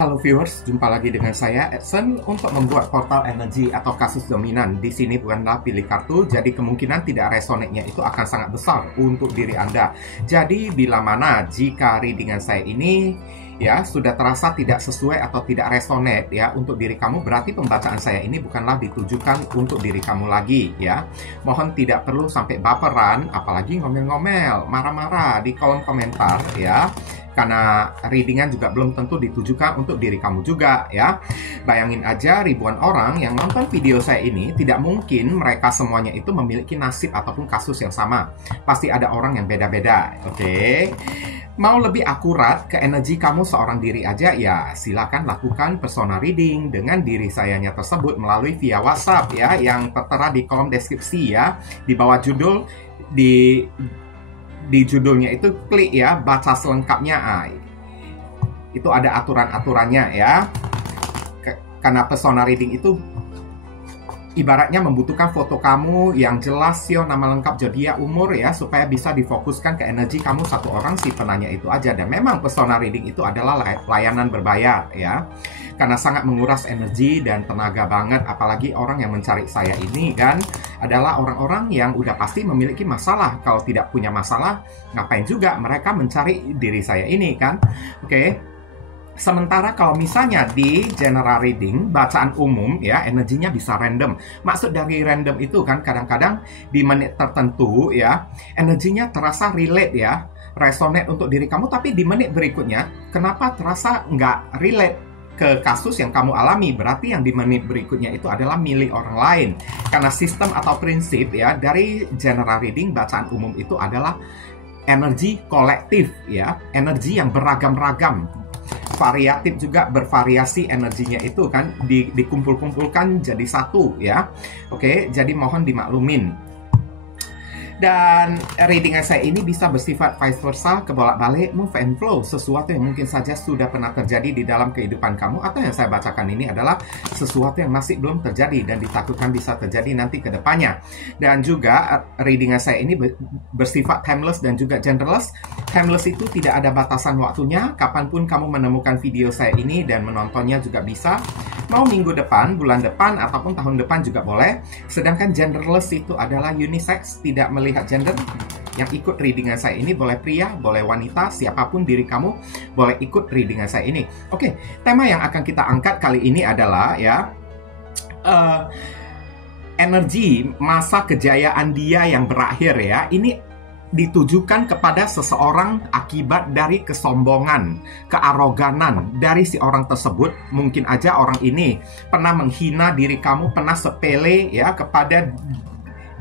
Halo viewers, jumpa lagi dengan saya Edson untuk membuat portal energi atau kasus dominan. Di sini bukanlah pilih kartu, jadi kemungkinan tidak resonate-nya itu akan sangat besar untuk diri Anda. Jadi bila mana jika readingan saya ini ya sudah terasa tidak sesuai atau tidak resonate ya untuk diri kamu, berarti pembacaan saya ini bukanlah ditujukan untuk diri kamu lagi ya. Mohon tidak perlu sampai baperan, apalagi ngomel-ngomel, marah-marah di kolom komentar ya. Karena readingan juga belum tentu ditujukan untuk diri kamu juga ya. Bayangin aja ribuan orang yang nonton video saya ini, tidak mungkin mereka semuanya itu memiliki nasib ataupun kasus yang sama. Pasti ada orang yang beda-beda, oke? Mau lebih akurat ke energi kamu seorang diri aja, ya silakan lakukan persona reading dengan diri sayanya tersebut melalui via WhatsApp ya, yang tertera di kolom deskripsi ya, di bawah judul, di judulnya itu klik ya, baca selengkapnya. Itu ada aturan-aturannya ya. Karena persona reading itu ibaratnya membutuhkan foto kamu yang jelas, sio, nama lengkap, zodiak, umur ya, supaya bisa difokuskan ke energi kamu satu orang si penanya itu aja. Dan memang persona reading itu adalah layanan berbayar ya, karena sangat menguras energi dan tenaga banget. Apalagi orang yang mencari saya ini kan adalah orang-orang yang udah pasti memiliki masalah. Kalau tidak punya masalah, ngapain juga mereka mencari diri saya ini kan. Oke. Sementara kalau misalnya di general reading, bacaan umum ya, energinya bisa random. Maksud dari random itu kan kadang-kadang di menit tertentu ya, energinya terasa relate ya, resonate untuk diri kamu. Tapi di menit berikutnya, kenapa terasa nggak relate ke kasus yang kamu alami? Berarti yang di menit berikutnya itu adalah milik orang lain. Karena sistem atau prinsip ya, dari general reading, bacaan umum itu adalah energi kolektif ya, energi yang beragam-ragam. Variatif juga, bervariasi energinya itu kan, dikumpul-kumpulkan jadi satu ya. Oke, jadi mohon dimaklumin. Dan readingan saya ini bisa bersifat vice versa, kebolak-balik, move and flow. Sesuatu yang mungkin saja sudah pernah terjadi di dalam kehidupan kamu, atau yang saya bacakan ini adalah sesuatu yang masih belum terjadi dan ditakutkan bisa terjadi nanti ke depannya. Dan juga readingan saya ini bersifat timeless dan juga genderless. Timeless itu tidak ada batasan waktunya, kapanpun kamu menemukan video saya ini dan menontonnya juga bisa. Mau minggu depan, bulan depan, ataupun tahun depan juga boleh. Sedangkan genderless itu adalah unisex, tidak melihat gender. Yang ikut readingan saya ini boleh pria, boleh wanita, siapapun diri kamu boleh ikut readingan saya ini. Oke, tema yang akan kita angkat kali ini adalah ya, energi masa kejayaan dia yang berakhir ya. Ini ditujukan kepada seseorang akibat dari kesombongan, kearoganan dari si orang tersebut. Mungkin aja orang ini pernah menghina diri kamu, pernah sepele ya kepada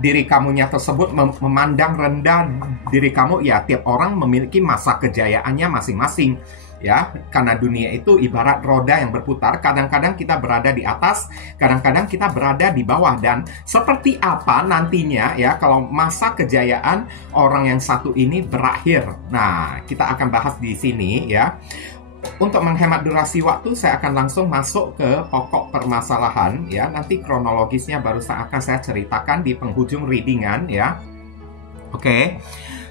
diri kamunya tersebut, memandang rendah diri kamu. Ya, tiap orang memiliki masa kejayaannya masing-masing ya, karena dunia itu ibarat roda yang berputar. Kadang-kadang kita berada di atas, kadang-kadang kita berada di bawah. Dan seperti apa nantinya ya kalau masa kejayaan orang yang satu ini berakhir? Nah, kita akan bahas di sini ya. Untuk menghemat durasi waktu, saya akan langsung masuk ke pokok permasalahan ya. Nanti kronologisnya baru akan saya ceritakan di penghujung readingan ya. Oke.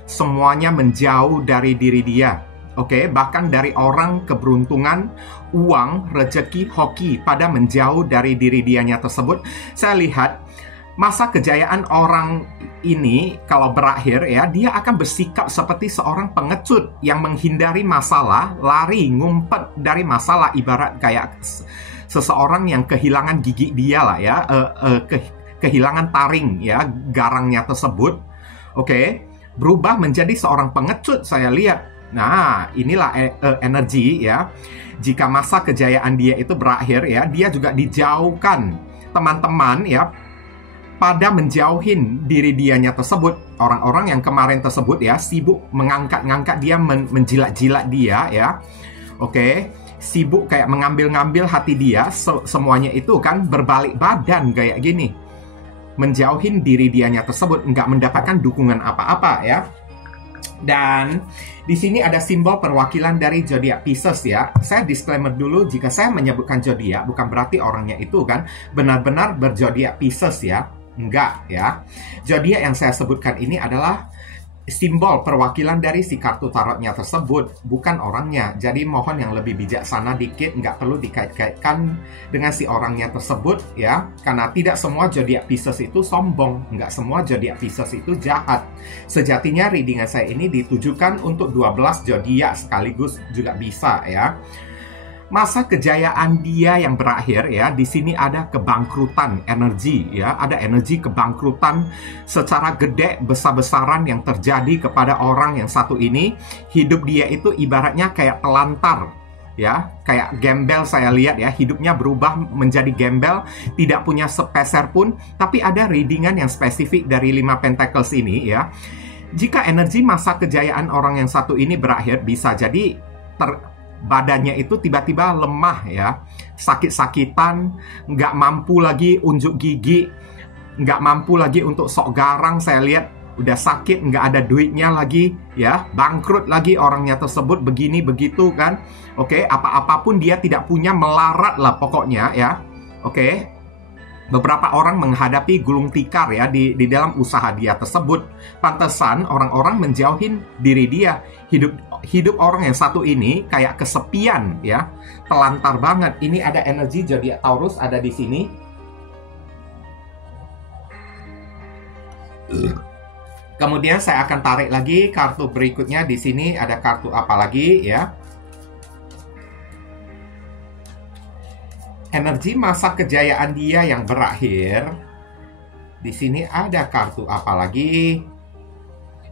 Semuanya menjauh dari diri dia. Oke, bahkan dari orang, keberuntungan, uang, rezeki, hoki pada menjauh dari diri dianya tersebut. Saya lihat masa kejayaan orang ini kalau berakhir ya, dia akan bersikap seperti seorang pengecut yang menghindari masalah, lari, ngumpet dari masalah, ibarat kayak seseorang yang kehilangan gigi dia lah ya, kehilangan taring ya, garangnya tersebut. Oke, berubah menjadi seorang pengecut saya lihat. Nah, inilah energi ya. Jika masa kejayaan dia itu berakhir ya, dia juga dijauhkan teman-teman ya, pada menjauhin diri dianya tersebut. Orang-orang yang kemarin tersebut ya, sibuk mengangkat-ngangkat dia, menjilat-jilat dia ya. Oke, sibuk kayak mengambil-ngambil hati dia, semuanya itu kan berbalik badan kayak gini. Menjauhin diri dianya tersebut, nggak mendapatkan dukungan apa-apa ya. Dan di sini ada simbol perwakilan dari zodiak Pisces ya. Saya disclaimer dulu, jika saya menyebutkan zodiak bukan berarti orangnya itu kan benar-benar berzodiak Pisces ya. Enggak ya. Zodiak yang saya sebutkan ini adalah simbol perwakilan dari si kartu tarotnya tersebut, bukan orangnya. Jadi mohon yang lebih bijaksana dikit, nggak perlu dikait-kaitkan dengan si orangnya tersebut ya, karena tidak semua zodiac Pisces itu sombong, nggak semua zodiac Pisces itu jahat. Sejatinya readingan saya ini ditujukan untuk 12 zodiak sekaligus juga bisa ya. Masa kejayaan dia yang berakhir ya, di sini ada kebangkrutan energi ya, ada energi kebangkrutan secara gede besar-besaran yang terjadi kepada orang yang satu ini. Hidup dia itu ibaratnya kayak telantar ya, kayak gembel. Saya lihat ya, hidupnya berubah menjadi gembel, tidak punya sepeser pun. Tapi ada readingan yang spesifik dari 5 Pentacles ini ya. Jika energi masa kejayaan orang yang satu ini berakhir, bisa jadi badannya itu tiba-tiba lemah ya, sakit-sakitan, nggak mampu lagi unjuk gigi, nggak mampu lagi untuk sok garang. Saya lihat udah sakit, nggak ada duitnya lagi ya, bangkrut lagi orangnya tersebut, begini begitu kan. Oke, apa-apapun dia tidak punya, melarat lah pokoknya ya. Oke. Beberapa orang menghadapi gulung tikar ya di dalam usaha dia tersebut. Pantesan orang-orang menjauhin diri dia. Hidup orang yang satu ini kayak kesepian ya, telantar banget. Ini ada energi zodiak Taurus ada di sini. Kemudian saya akan tarik lagi kartu berikutnya. Di sini ada kartu apa lagi ya? Energi masa kejayaan dia yang berakhir. Di sini ada kartu apa lagi?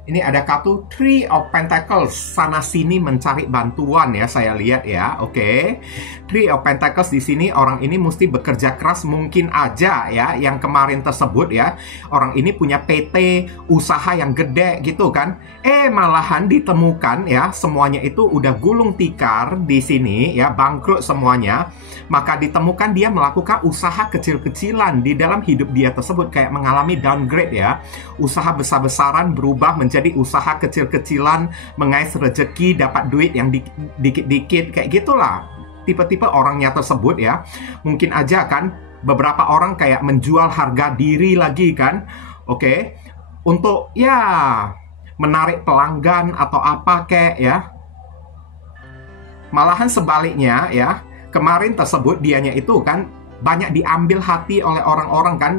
Ini ada kartu Three of Pentacles. Sana-sini mencari bantuan ya, saya lihat ya. Oke. Three of Pentacles di sini orang ini mesti bekerja keras mungkin aja ya. Yang kemarin tersebut ya, orang ini punya PT, usaha yang gede gitu kan. Malahan ditemukan ya, semuanya itu udah gulung tikar di sini ya, bangkrut semuanya. Maka ditemukan dia melakukan usaha kecil-kecilan di dalam hidup dia tersebut, kayak mengalami downgrade ya. Usaha besar-besaran berubah menjadi usaha kecil-kecilan, mengais rezeki, dapat duit yang dikit-dikit, kayak gitulah tipe-tipe orangnya tersebut ya. Mungkin aja kan beberapa orang kayak menjual harga diri lagi kan. Oke. Untuk ya menarik pelanggan atau apa kayak ya. Malahan sebaliknya ya, kemarin tersebut dianya itu kan banyak diambil hati oleh orang-orang kan.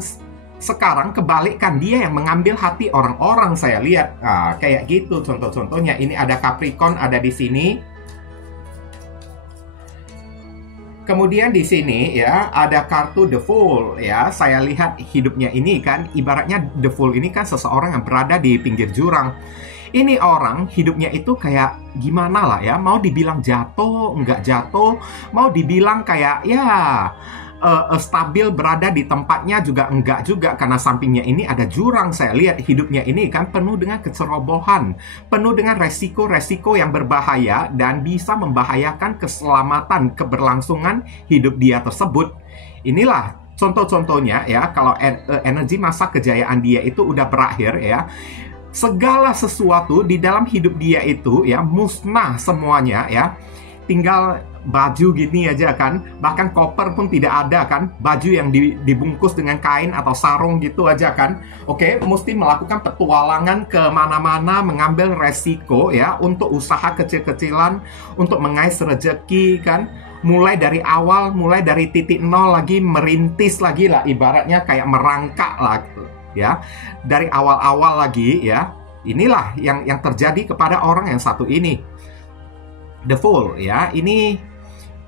Sekarang kebalikan, dia yang mengambil hati orang-orang, saya lihat. Kayak gitu contoh-contohnya. Ini ada Capricorn ada di sini. Kemudian di sini ya ada kartu The Fool ya. Saya lihat hidupnya ini kan ibaratnya The Fool ini kan seseorang yang berada di pinggir jurang. Ini orang hidupnya itu kayak gimana lah ya, mau dibilang jatuh, nggak jatuh, mau dibilang kayak ya stabil berada di tempatnya juga enggak juga, karena sampingnya ini ada jurang. Saya lihat hidupnya ini kan penuh dengan kecerobohan, penuh dengan resiko-resiko yang berbahaya dan bisa membahayakan keselamatan, keberlangsungan hidup dia tersebut. Inilah contoh-contohnya ya, kalau energi masa kejayaan dia itu udah berakhir ya, segala sesuatu di dalam hidup dia itu ya musnah semuanya ya. Tinggal baju gini aja kan, bahkan koper pun tidak ada kan, baju yang dibungkus dengan kain atau sarung gitu aja kan. Oke, mesti melakukan petualangan ke mana-mana, mengambil resiko ya untuk usaha kecil-kecilan, untuk mengais rezeki kan. Mulai dari awal, mulai dari titik nol lagi, merintis lagi lah, ibaratnya kayak merangkak lah ya, dari awal-awal lagi ya. Inilah yang terjadi kepada orang yang satu ini, The Fool ya. Ini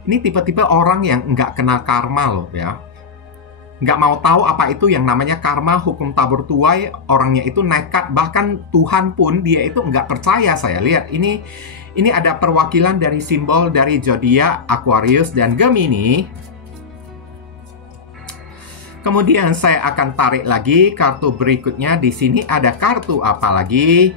tipe-tipe orang yang nggak kenal karma loh ya. Nggak mau tahu apa itu yang namanya karma, hukum tabur tuai. Orangnya itu nekat, bahkan Tuhan pun dia itu nggak percaya. Saya lihat ini ada perwakilan dari simbol dari zodiak Aquarius dan Gemini. Kemudian saya akan tarik lagi kartu berikutnya. Di sini ada kartu apa lagi?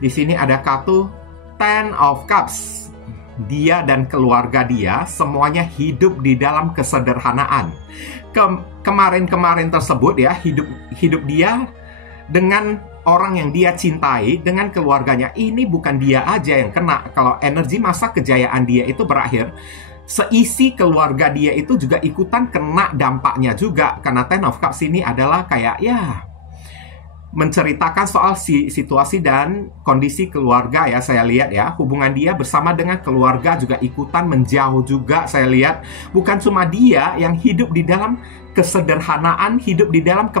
Di sini ada kartu Ten of Cups. Dia dan keluarga dia semuanya hidup di dalam kesederhanaan. Kemarin-kemarin tersebut ya, hidup dia dengan orang yang dia cintai, dengan keluarganya. Ini bukan dia aja yang kena. Kalau energi masa kejayaan dia itu berakhir, seisi keluarga dia itu juga ikutan kena dampaknya juga. Karena Ten of Cups ini adalah kayak ya, menceritakan soal situasi dan kondisi keluarga ya, saya lihat ya. Hubungan dia bersama dengan keluarga juga ikutan menjauh juga, saya lihat. Bukan cuma dia yang hidup di dalam kesederhanaan, hidup di dalam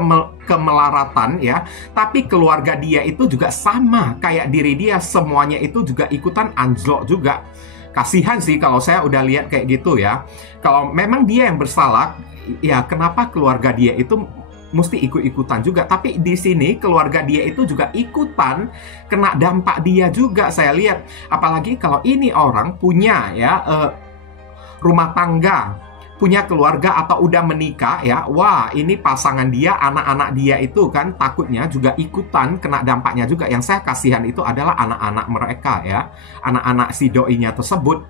kemelaratan ya, tapi keluarga dia itu juga sama kayak diri dia, semuanya itu juga ikutan anjlok juga. Kasihan sih kalau saya udah lihat kayak gitu ya. Kalau memang dia yang bersalah, ya kenapa keluarga dia itu mesti ikut-ikutan juga. Tapi di sini keluarga dia itu juga ikutan kena dampak dia juga, saya lihat. Apalagi kalau ini orang punya ya rumah tangga, punya keluarga atau udah menikah ya. Wah, ini pasangan dia, anak-anak dia itu kan takutnya juga ikutan kena dampaknya juga. Yang saya kasihan itu adalah anak-anak mereka ya, anak-anak si doinya tersebut.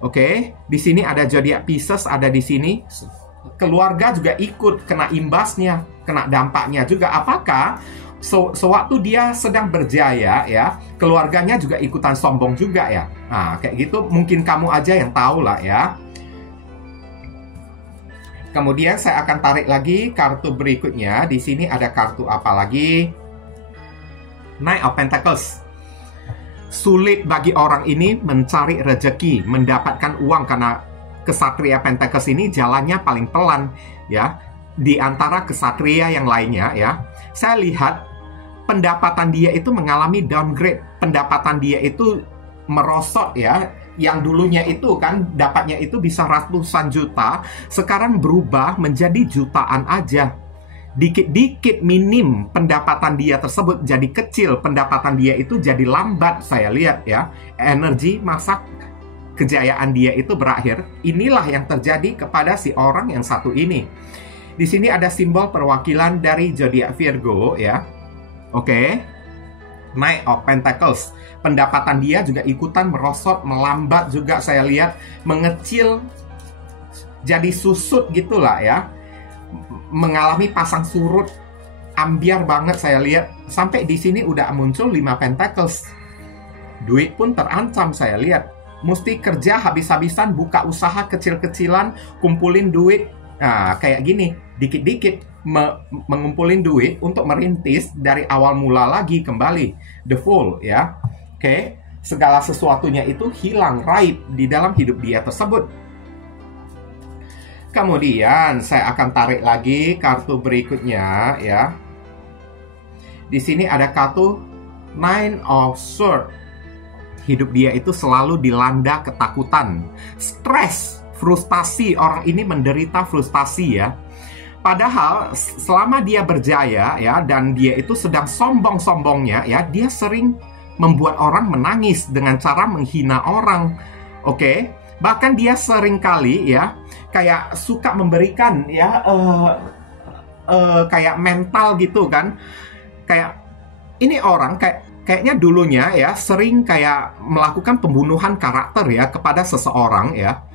Oke, di sini ada zodiak Pisces ada di sini. Keluarga juga ikut kena imbasnya, kena dampaknya juga. Apakah sewaktu dia sedang berjaya ya, keluarganya juga ikutan sombong juga ya? Nah, kayak gitu mungkin kamu aja yang tahu lah ya. Kemudian saya akan tarik lagi kartu berikutnya. Di sini ada kartu apa lagi? Knight of Pentacles. Sulit bagi orang ini mencari rezeki, mendapatkan uang karena kesatria Pentacles ini jalannya paling pelan ya di antara kesatria yang lainnya ya. Saya lihat pendapatan dia itu mengalami downgrade, pendapatan dia itu merosot ya. Yang dulunya itu kan dapatnya itu bisa ratusan juta, sekarang berubah menjadi jutaan aja. Dikit-dikit minim pendapatan dia tersebut jadi kecil, pendapatan dia itu jadi lambat, saya lihat ya. Energi masa kejayaan dia itu berakhir. Inilah yang terjadi kepada si orang yang satu ini. Di sini ada simbol perwakilan dari zodiak Virgo ya. Oke. Knight of Pentacles. Pendapatan dia juga ikutan merosot, melambat juga, saya lihat, mengecil, jadi susut gitulah ya. Mengalami pasang surut, ambiar banget saya lihat. Sampai di sini udah muncul 5 Pentacles. Duit pun terancam saya lihat. Mesti kerja habis-habisan, buka usaha kecil-kecilan, kumpulin duit. Nah, kayak gini, dikit-dikit mengumpulin duit untuk merintis dari awal mula lagi kembali. The Fool ya. Oke, segala sesuatunya itu hilang, raib di dalam hidup dia tersebut. Kemudian saya akan tarik lagi kartu berikutnya ya. Di sini ada kartu Nine of Swords. Hidup dia itu selalu dilanda ketakutan, stres, frustasi. Orang ini menderita frustasi ya. Padahal selama dia berjaya ya, dan dia itu sedang sombong-sombongnya ya, dia sering membuat orang menangis dengan cara menghina orang. Oke, bahkan dia sering kali ya kayak suka memberikan ya kayak mental gitu kan. Kayak ini orang kayaknya dulunya ya sering kayak melakukan pembunuhan karakter ya kepada seseorang ya.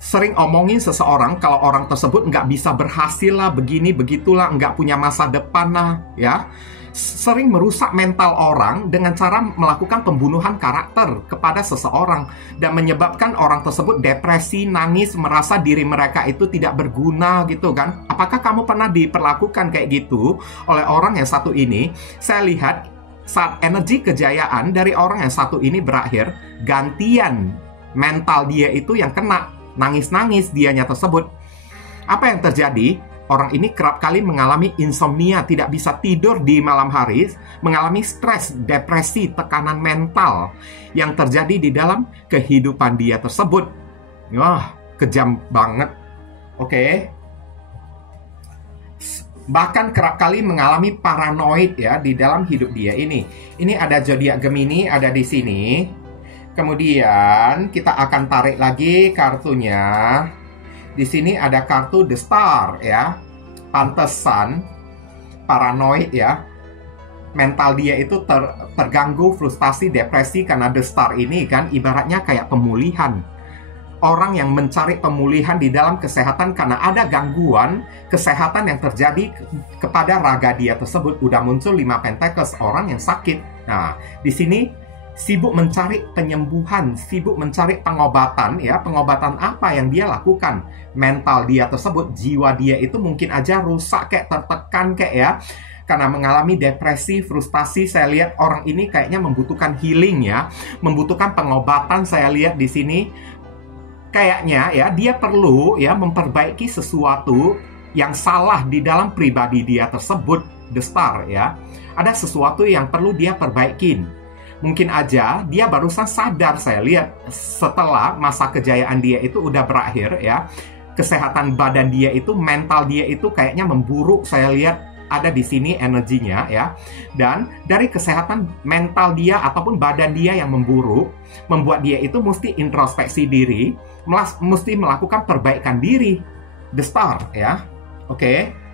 Sering omongin seseorang kalau orang tersebut nggak bisa berhasil lah, begini begitulah, nggak punya masa depan lah ya. Sering merusak mental orang dengan cara melakukan pembunuhan karakter kepada seseorang dan menyebabkan orang tersebut depresi, nangis, merasa diri mereka itu tidak berguna gitu kan. Apakah kamu pernah diperlakukan kayak gitu oleh orang yang satu ini? Saya lihat saat energi kejayaan dari orang yang satu ini berakhir, gantian mental dia itu yang kena, nangis-nangis dianya tersebut. Apa yang terjadi? Orang ini kerap kali mengalami insomnia, tidak bisa tidur di malam hari, mengalami stres, depresi, tekanan mental yang terjadi di dalam kehidupan dia tersebut. Wah, kejam banget. Oke. Bahkan kerap kali mengalami paranoid ya di dalam hidup dia ini. Ini ada zodiak Gemini ada di sini. Kemudian kita akan tarik lagi kartunya. Di sini ada kartu The Star ya. Pantesan paranoid ya. Mental dia itu terganggu, frustasi, depresi karena The Star ini kan ibaratnya kayak pemulihan. Orang yang mencari pemulihan di dalam kesehatan karena ada gangguan kesehatan yang terjadi kepada raga dia tersebut. Udah muncul 5 Pentacles, orang yang sakit. Nah, di sini sibuk mencari penyembuhan, sibuk mencari pengobatan ya. Pengobatan apa yang dia lakukan? Mental dia tersebut, jiwa dia itu mungkin aja rusak kayak tertekan kayak ya. karena mengalami depresi, frustasi. Saya lihat orang ini kayaknya membutuhkan healing ya, membutuhkan pengobatan. Saya lihat di sini kayaknya ya dia perlu ya memperbaiki sesuatu yang salah di dalam pribadi dia tersebut, The Star ya. Ada sesuatu yang perlu dia perbaikin. Mungkin aja dia barusan sadar, saya lihat setelah masa kejayaan dia itu udah berakhir ya. Kesehatan badan dia itu, mental dia itu kayaknya memburuk. Saya lihat ada di sini energinya ya. Dan dari kesehatan mental dia ataupun badan dia yang memburuk, membuat dia itu mesti introspeksi diri, mesti melakukan perbaikan diri. The Star ya. Oke.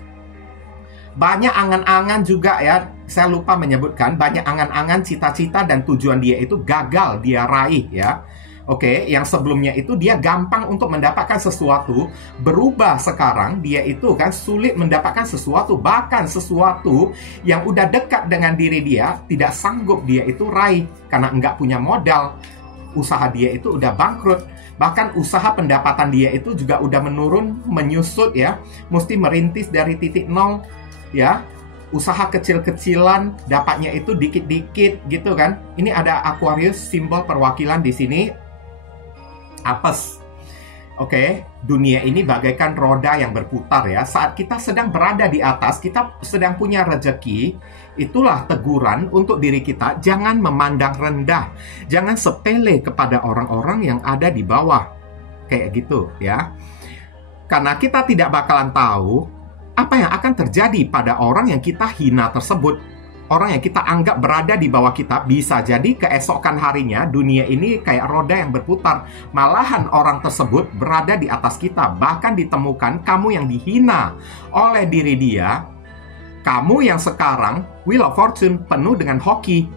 Banyak angan-angan juga ya, saya lupa menyebutkan, banyak angan-angan, cita-cita dan tujuan dia itu gagal dia raih ya. Oke, yang sebelumnya itu dia gampang untuk mendapatkan sesuatu, berubah sekarang dia itu kan sulit mendapatkan sesuatu, bahkan sesuatu yang udah dekat dengan diri dia tidak sanggup dia itu raih karena nggak punya modal. Usaha dia itu udah bangkrut. Bahkan usaha pendapatan dia itu juga udah menurun, menyusut ya. Mesti merintis dari titik nol ya. Usaha kecil-kecilan dapatnya itu dikit-dikit gitu kan. Ini ada Aquarius, simbol perwakilan di sini apes. Oke, dunia ini bagaikan roda yang berputar ya. Saat kita sedang berada di atas, kita sedang punya rezeki, itulah teguran untuk diri kita. Jangan memandang rendah, jangan sepele kepada orang-orang yang ada di bawah. Kayak gitu ya. Karena kita tidak bakalan tahu apa yang akan terjadi pada orang yang kita hina tersebut. Orang yang kita anggap berada di bawah kita, bisa jadi keesokan harinya dunia ini kayak roda yang berputar. Malahan orang tersebut berada di atas kita. Bahkan ditemukan kamu yang dihina oleh diri dia, kamu yang sekarang Wheel of Fortune penuh dengan hoki.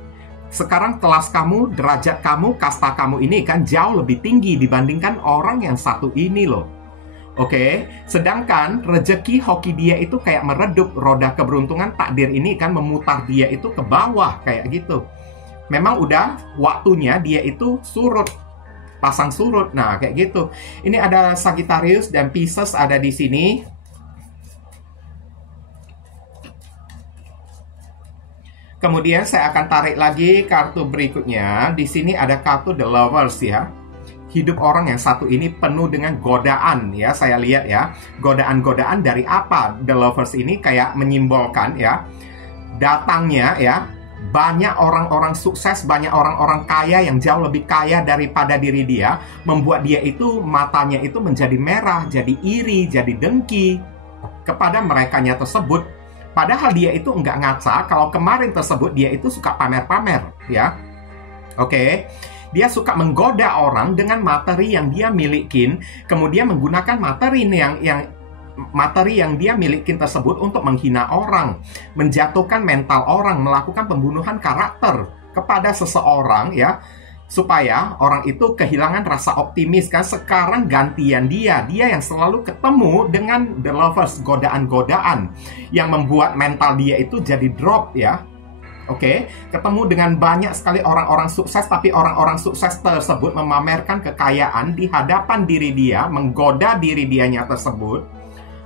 Sekarang kelas kamu, derajat kamu, kasta kamu ini kan jauh lebih tinggi dibandingkan orang yang satu ini loh. Oke, sedangkan rezeki hoki dia itu kayak meredup. Roda keberuntungan takdir ini kan memutar dia itu ke bawah kayak gitu. Memang udah waktunya dia itu surut, pasang surut. Nah, kayak gitu. Ini ada Sagittarius dan Pisces ada di sini. Kemudian saya akan tarik lagi kartu berikutnya. Di sini ada kartu The Lovers ya. Hidup orang yang satu ini penuh dengan godaan ya, saya lihat ya. Godaan-godaan dari apa? The Lovers ini kayak menyimbolkan ya, datangnya ya, banyak orang-orang sukses, banyak orang-orang kaya yang jauh lebih kaya daripada diri dia, membuat dia itu matanya itu menjadi merah, jadi iri, jadi dengki kepada merekanya tersebut. Padahal dia itu nggak ngaca kalau kemarin tersebut dia itu suka pamer-pamer ya. Oke. Dia suka menggoda orang dengan materi yang dia milikin, kemudian menggunakan materi yang dia milikin tersebut untuk menghina orang, menjatuhkan mental orang, melakukan pembunuhan karakter kepada seseorang ya, supaya orang itu kehilangan rasa optimis kan. Sekarang gantian dia yang selalu ketemu dengan The Lovers, godaan-godaan yang membuat mental dia itu jadi drop ya. Oke, ketemu dengan banyak sekali orang-orang sukses, tapi orang-orang sukses tersebut memamerkan kekayaan di hadapan diri dia, menggoda diri dianya tersebut.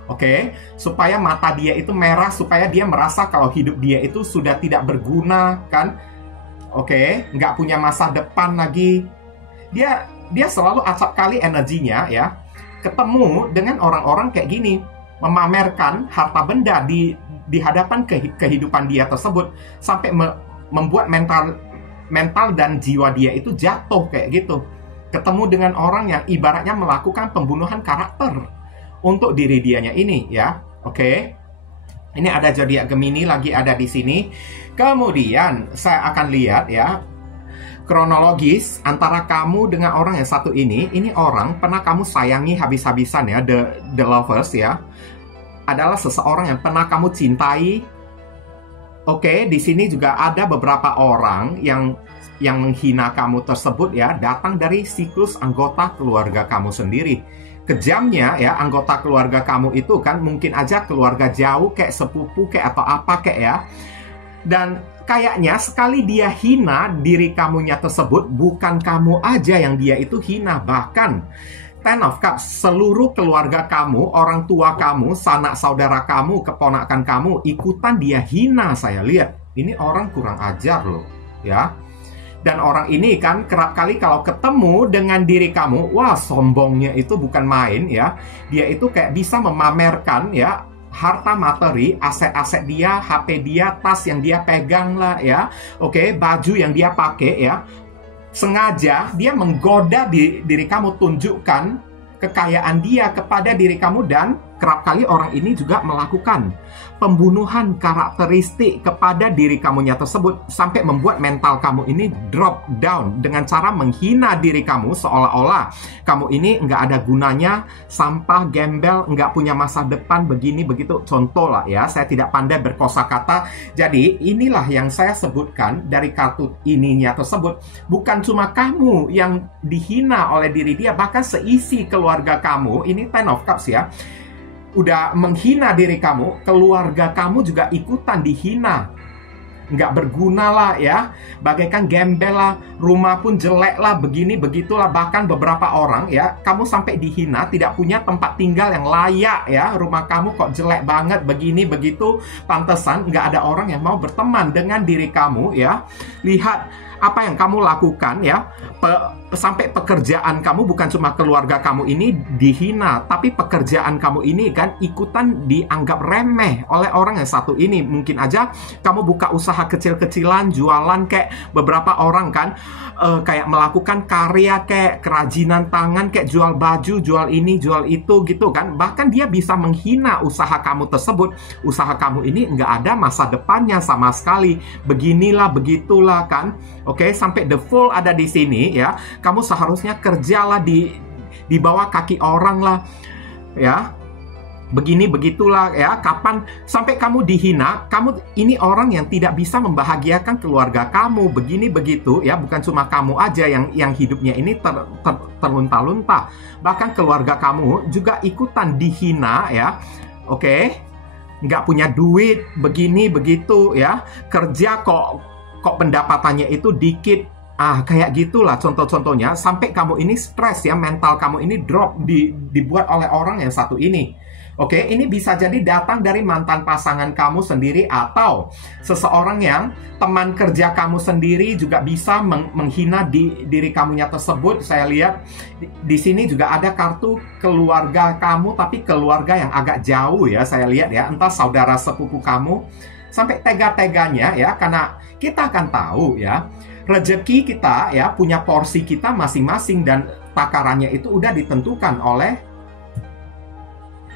Oke, supaya mata dia itu merah, supaya dia merasa kalau hidup dia itu sudah tidak berguna, kan? Oke, nggak punya masa depan lagi. Dia selalu acap kali energinya ya, ketemu dengan orang-orang kayak gini, memamerkan harta benda di hadapan kehidupan dia tersebut, sampai membuat mental dan jiwa dia itu jatuh kayak gitu. Ketemu dengan orang yang ibaratnya melakukan pembunuhan karakter untuk diri dianya ini ya. Oke. Ini ada zodiak Gemini lagi ada di sini. Kemudian saya akan lihat ya, kronologis antara kamu dengan orang yang satu ini orang pernah kamu sayangi habis-habisan ya, the Lovers ya. Adalah seseorang yang pernah kamu cintai. Oke, di sini juga ada beberapa orang yang menghina kamu tersebut ya, datang dari siklus anggota keluarga kamu sendiri. Kejamnya ya, anggota keluarga kamu itu kan mungkin aja keluarga jauh kayak sepupu kayak atau apa kayak ya. Dan kayaknya sekali dia hina diri kamunya tersebut, bukan kamu aja yang dia itu hina, bahkan Ten of Cups, seluruh keluarga kamu, orang tua kamu, sanak saudara kamu, keponakan kamu, ikutan dia hina saya lihat. Ini orang kurang ajar loh, ya. Dan orang ini kan kerap kali kalau ketemu dengan diri kamu, wah sombongnya itu bukan main ya. Dia itu kayak bisa memamerkan ya, harta materi, aset-aset dia, HP dia, tas yang dia pegang lah ya. Oke, baju yang dia pakai ya. Sengaja dia menggoda diri kamu, tunjukkan kekayaan dia kepada diri kamu, dan kerap kali orang ini juga melakukan pembunuhan karakteristik kepada diri kamunya tersebut sampai membuat mental kamu ini drop down dengan cara menghina diri kamu seolah-olah kamu ini nggak ada gunanya, sampah, gembel, nggak punya masa depan, begini begitu. Contoh lah ya, saya tidak pandai berkosakata. Jadi inilah yang saya sebutkan dari kartu ininya tersebut. Bukan cuma kamu yang dihina oleh diri dia, bahkan seisi keluarga kamu. Ini Ten of Cups ya, udah menghina diri kamu, keluarga kamu juga ikutan dihina. Nggak berguna lah ya, bagaikan gembel lah, rumah pun jelek lah, begini begitulah. Bahkan beberapa orang ya, kamu sampai dihina, tidak punya tempat tinggal yang layak ya, rumah kamu kok jelek banget, begini begitu. Pantesan nggak ada orang yang mau berteman dengan diri kamu ya. Lihat apa yang kamu lakukan ya, sampai pekerjaan kamu, bukan cuma keluarga kamu ini dihina, tapi pekerjaan kamu ini kan ikutan dianggap remeh oleh orang yang satu ini. Mungkin aja kamu buka usaha kecil-kecilan, jualan kayak beberapa orang kan, kayak melakukan karya kayak kerajinan tangan, kayak jual baju, jual ini, jual itu gitu kan. Bahkan dia bisa menghina usaha kamu tersebut. Usaha kamu ini nggak ada masa depannya sama sekali. Beginilah, begitulah kan. Oke, sampai the fall ada di sini ya. Kamu seharusnya kerjalah di bawah kaki orang lah ya. Begini begitulah ya. Kapan sampai kamu dihina? Kamu ini orang yang tidak bisa membahagiakan keluarga kamu. Begini begitu ya. Bukan cuma kamu aja yang hidupnya ini terlunta-lunta. Bahkan keluarga kamu juga ikutan dihina ya. Oke, nggak punya duit, begini begitu ya. Kerja kok pendapatannya itu dikit. Kayak gitulah contoh-contohnya. Sampai kamu ini stres ya, mental kamu ini drop, dibuat oleh orang yang satu ini. Oke, ini bisa jadi datang dari mantan pasangan kamu sendiri, atau seseorang yang teman kerja kamu sendiri juga bisa menghina diri kamunya tersebut. Saya lihat di sini juga ada kartu keluarga kamu, tapi keluarga yang agak jauh ya, saya lihat ya, entah saudara sepupu kamu. Sampai tega-teganya ya, karena kita akan tahu ya, rezeki kita ya, punya porsi kita masing-masing, dan takarannya itu udah ditentukan oleh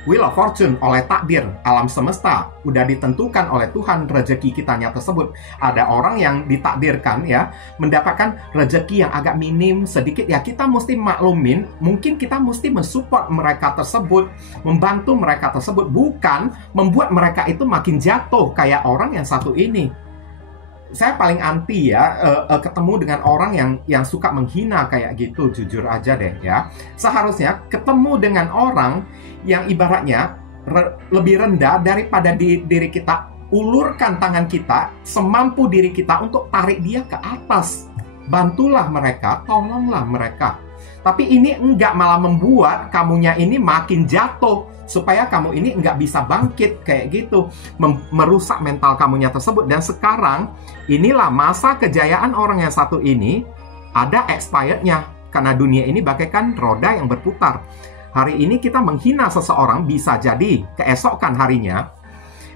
Wheel of Fortune, oleh takdir alam semesta. Udah ditentukan oleh Tuhan rezeki kitanya tersebut. Ada orang yang ditakdirkan ya, mendapatkan rezeki yang agak minim sedikit ya, kita mesti maklumin. Mungkin kita mesti mensupport mereka tersebut, membantu mereka tersebut, bukan membuat mereka itu makin jatuh kayak orang yang satu ini. Saya paling anti ya ketemu dengan orang yang suka menghina kayak gitu, jujur aja deh ya. Seharusnya ketemu dengan orang yang ibaratnya lebih rendah daripada diri kita, ulurkan tangan kita semampu diri kita untuk tarik dia ke atas. Bantulah mereka, tolonglah mereka. Tapi ini enggak, malah membuat kamunya ini makin jatuh, supaya kamu ini enggak bisa bangkit kayak gitu, merusak mental kamunya tersebut. Dan sekarang inilah masa kejayaan orang yang satu ini ada expirednya, karena dunia ini bagaikan roda yang berputar. Hari ini kita menghina seseorang, bisa jadi keesokan harinya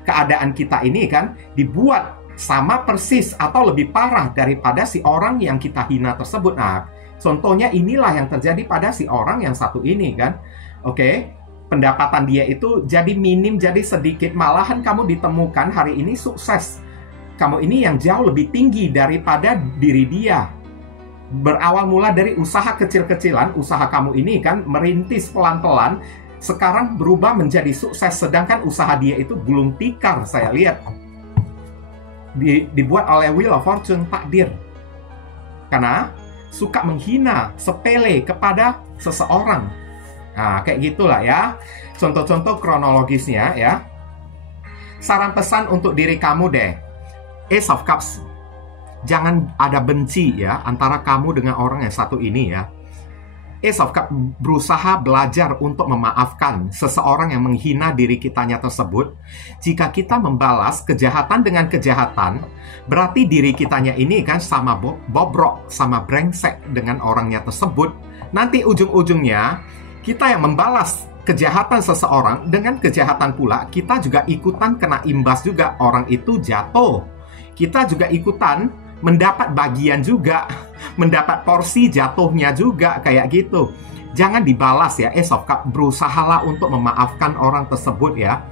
keadaan kita ini kan dibuat sama persis atau lebih parah daripada si orang yang kita hina tersebut. Nah, contohnya inilah yang terjadi pada si orang yang satu ini kan. Oke, pendapatan dia itu jadi minim, jadi sedikit. Malahan kamu ditemukan hari ini sukses. Kamu ini yang jauh lebih tinggi daripada diri dia. Berawal mula dari usaha kecil-kecilan, usaha kamu ini kan merintis pelan-pelan, sekarang berubah menjadi sukses. Sedangkan usaha dia itu gulung tikar, saya lihat. Dibuat oleh Wheel of Fortune, takdir. Karena suka menghina, sepele kepada seseorang. Nah, kayak gitulah ya. Contoh-contoh kronologisnya ya. Saran pesan untuk diri kamu deh. Ace of Cups. Jangan ada benci ya antara kamu dengan orang yang satu ini ya. Ace of Cups berusaha belajar untuk memaafkan seseorang yang menghina diri kitanya tersebut. Jika kita membalas kejahatan dengan kejahatan, berarti diri kitanya ini kan sama bobrok, sama brengsek dengan orangnya tersebut. Nanti ujung-ujungnya, kita yang membalas kejahatan seseorang dengan kejahatan pula, kita juga ikutan kena imbas juga. Orang itu jatuh. Kita juga ikutan mendapat bagian juga, mendapat porsi jatuhnya juga, kayak gitu. Jangan dibalas ya, Ace of Cups. Berusahalah untuk memaafkan orang tersebut ya.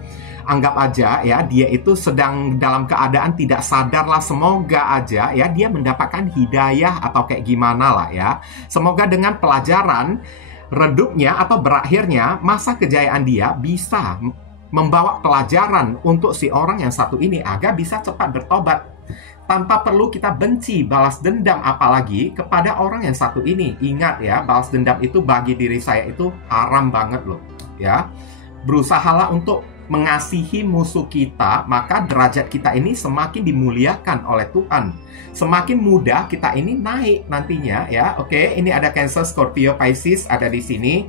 Anggap aja ya, dia itu sedang dalam keadaan tidak sadar lah. Semoga aja ya, dia mendapatkan hidayah atau kayak gimana lah ya. Semoga dengan pelajaran redupnya atau berakhirnya masa kejayaan dia bisa membawa pelajaran untuk si orang yang satu ini agar bisa cepat bertobat. Tanpa perlu kita benci, balas dendam apalagi kepada orang yang satu ini. Ingat ya, balas dendam itu bagi diri saya itu haram banget loh ya. Berusahalah untuk mengasihi musuh kita, maka derajat kita ini semakin dimuliakan oleh Tuhan. Semakin mudah kita ini naik nantinya ya. Oke, ini ada Cancer, Scorpio, Pisces ada di sini.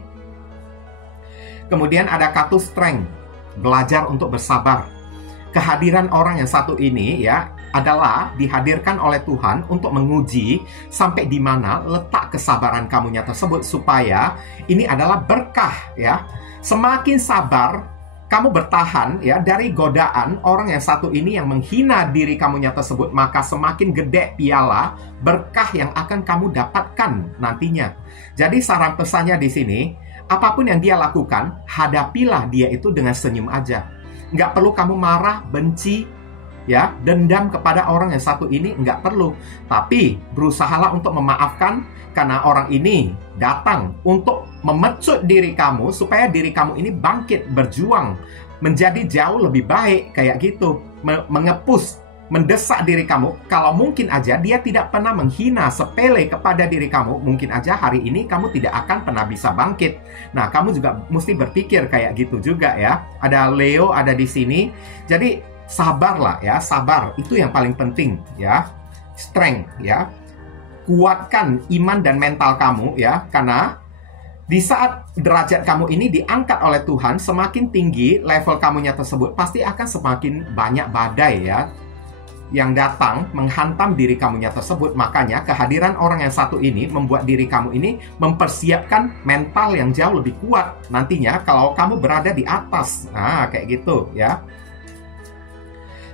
Kemudian ada kartu Strength, belajar untuk bersabar. Kehadiran orang yang satu ini ya adalah dihadirkan oleh Tuhan untuk menguji sampai di mana letak kesabaran kamunya tersebut, supaya ini adalah berkah ya. Semakin sabar kamu bertahan ya dari godaan orang yang satu ini yang menghina diri kamunya tersebut, maka semakin gede piala berkah yang akan kamu dapatkan nantinya. Jadi saran pesannya di sini, apapun yang dia lakukan, hadapilah dia itu dengan senyum aja. Nggak perlu kamu marah, benci, ya, dendam kepada orang yang satu ini, nggak perlu. Tapi berusahalah untuk memaafkan, karena orang ini datang untuk memecut diri kamu supaya diri kamu ini bangkit, berjuang menjadi jauh lebih baik, kayak gitu. Mengepus, mendesak diri kamu. Kalau mungkin aja dia tidak pernah menghina sepele kepada diri kamu, mungkin aja hari ini kamu tidak akan pernah bisa bangkit. Nah, kamu juga mesti berpikir kayak gitu juga ya. Ada Leo ada di sini. Jadi sabarlah ya, sabar itu yang paling penting ya. Strength ya. Kuatkan iman dan mental kamu ya, karena di saat derajat kamu ini diangkat oleh Tuhan, semakin tinggi level kamunya tersebut, pasti akan semakin banyak badai ya yang datang menghantam diri kamunya tersebut. Makanya kehadiran orang yang satu ini membuat diri kamu ini mempersiapkan mental yang jauh lebih kuat nantinya kalau kamu berada di atas. Nah, kayak gitu ya.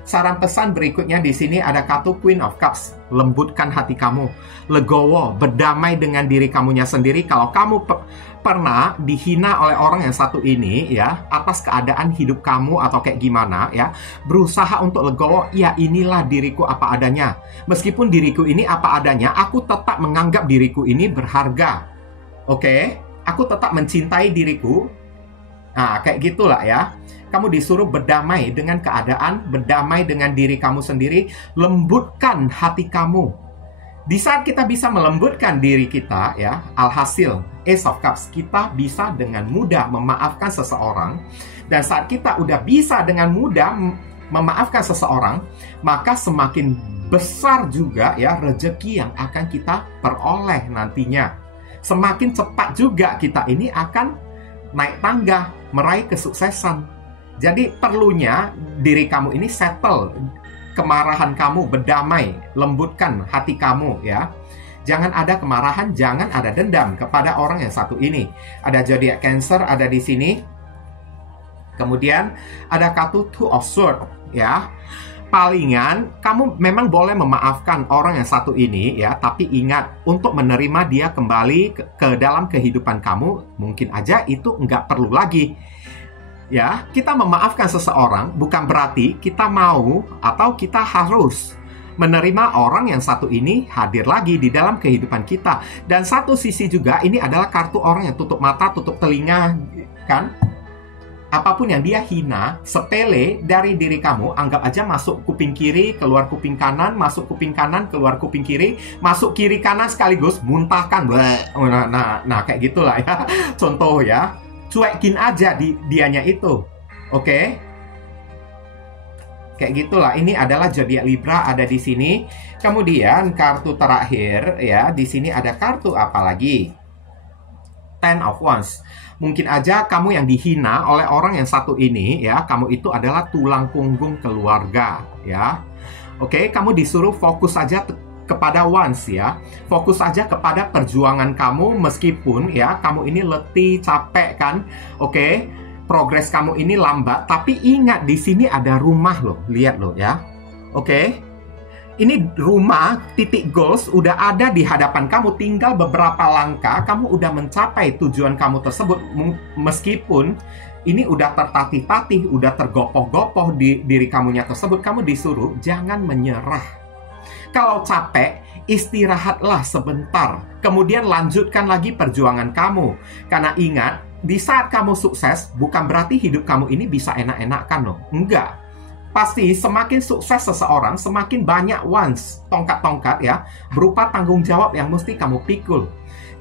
Saran pesan berikutnya di sini ada kartu Queen of Cups. Lembutkan hati kamu, legowo, berdamai dengan diri kamunya sendiri. Kalau kamu pernah dihina oleh orang yang satu ini ya, atas keadaan hidup kamu atau kayak gimana ya, berusaha untuk legowo. Ya, inilah diriku apa adanya. Meskipun diriku ini apa adanya, aku tetap menganggap diriku ini berharga. Oke? Aku tetap mencintai diriku. Nah, kayak gitulah ya. Kamu disuruh berdamai dengan keadaan, berdamai dengan diri kamu sendiri, lembutkan hati kamu. Di saat kita bisa melembutkan diri kita ya, alhasil Ace of Cups, kita bisa dengan mudah memaafkan seseorang. Dan saat kita udah bisa dengan mudah memaafkan seseorang, maka semakin besar juga ya rezeki yang akan kita peroleh nantinya. Semakin cepat juga kita ini akan naik tangga, meraih kesuksesan. Jadi perlunya diri kamu ini settle kemarahan kamu, berdamai, lembutkan hati kamu ya. Jangan ada kemarahan, jangan ada dendam kepada orang yang satu ini. Ada zodiak Cancer ada di sini. Kemudian ada kartu Two of Swords ya. Palingan kamu memang boleh memaafkan orang yang satu ini ya, tapi ingat untuk menerima dia kembali ke dalam kehidupan kamu, mungkin aja itu nggak perlu lagi. Ya, kita memaafkan seseorang bukan berarti kita mau atau kita harus menerima orang yang satu ini hadir lagi di dalam kehidupan kita. Dan satu sisi juga ini adalah kartu orang yang tutup mata, tutup telinga, kan? Apapun yang dia hina, sepele dari diri kamu, anggap aja masuk kuping kiri, keluar kuping kanan, masuk kuping kanan, keluar kuping kiri, masuk kiri kanan sekaligus, muntahkan. Nah, kayak gitulah ya. Contoh ya. Cuekin aja dianya itu. Oke? Kayak gitulah. Ini adalah zodiak Libra ada di sini. Kemudian kartu terakhir ya, di sini ada kartu apa lagi? Ten of Wands. Mungkin aja kamu yang dihina oleh orang yang satu ini, ya. Kamu itu adalah tulang punggung keluarga, ya. Oke, kamu disuruh fokus saja kepada Wands, ya. Fokus saja kepada perjuangan kamu meskipun ya kamu ini letih, capek kan. Oke, progres kamu ini lambat, tapi ingat di sini ada rumah loh. Lihat loh ya. Oke. Ini rumah, titik goals udah ada di hadapan kamu, tinggal beberapa langkah kamu udah mencapai tujuan kamu tersebut. Meskipun ini udah tertatih-tatih, udah tergopoh-gopoh di diri kamunya tersebut, kamu disuruh jangan menyerah. Kalau capek, istirahatlah sebentar. Kemudian lanjutkan lagi perjuangan kamu. Karena ingat, di saat kamu sukses, bukan berarti hidup kamu ini bisa enak-enakan loh. Enggak. Pasti semakin sukses seseorang, semakin banyak wands, tongkat-tongkat ya, berupa tanggung jawab yang mesti kamu pikul.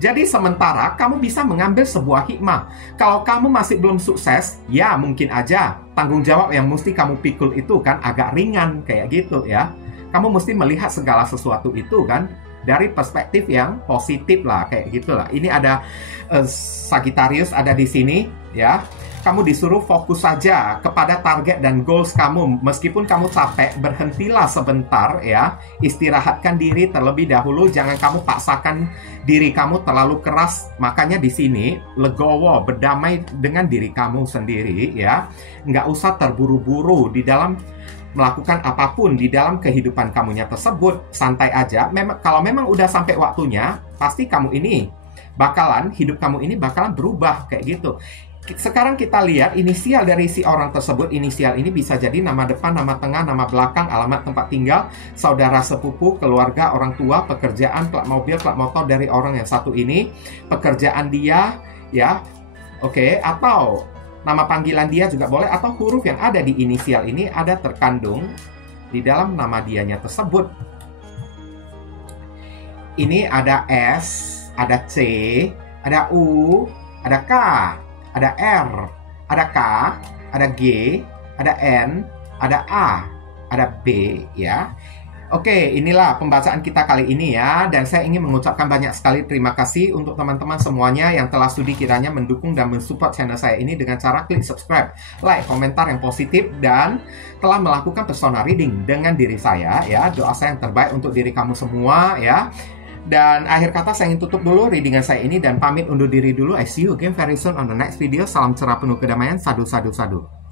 Jadi sementara kamu bisa mengambil sebuah hikmah. Kalau kamu masih belum sukses, ya mungkin aja tanggung jawab yang mesti kamu pikul itu kan agak ringan kayak gitu ya. Kamu mesti melihat segala sesuatu itu kan dari perspektif yang positif lah, kayak gitulah. Ini ada Sagittarius ada di sini ya. Kamu disuruh fokus saja kepada target dan goals kamu. Meskipun kamu capek, berhentilah sebentar ya. Istirahatkan diri terlebih dahulu. Jangan kamu paksakan diri kamu terlalu keras. Makanya di sini legowo, berdamai dengan diri kamu sendiri ya. Nggak usah terburu-buru di dalam melakukan apapun di dalam kehidupan kamunya tersebut. Santai aja. Kalau memang udah sampai waktunya, pasti kamu ini hidup kamu ini bakalan berubah kayak gitu. Sekarang kita lihat inisial dari si orang tersebut. Inisial ini bisa jadi nama depan, nama tengah, nama belakang, alamat tempat tinggal, saudara sepupu, keluarga, orang tua, pekerjaan, plat mobil, plat motor dari orang yang satu ini, pekerjaan dia, ya, oke, atau nama panggilan dia juga boleh, atau huruf yang ada di inisial ini ada terkandung di dalam nama dianya tersebut. Ini ada S, ada C, ada U, ada K, ada R, ada K, ada G, ada N, ada A, ada B, ya. Oke, inilah pembacaan kita kali ini ya. Dan saya ingin mengucapkan banyak sekali terima kasih untuk teman-teman semuanya yang telah studi kiranya mendukung dan mensupport channel saya ini dengan cara klik subscribe, like, komentar yang positif, dan telah melakukan personal reading dengan diri saya ya. Doa saya yang terbaik untuk diri kamu semua ya. Dan akhir kata saya ingin tutup dulu readingan saya ini dan pamit undur diri dulu. I see you again very soon on the next video. Salam cerah penuh kedamaian. Sadu, sadu, sadu.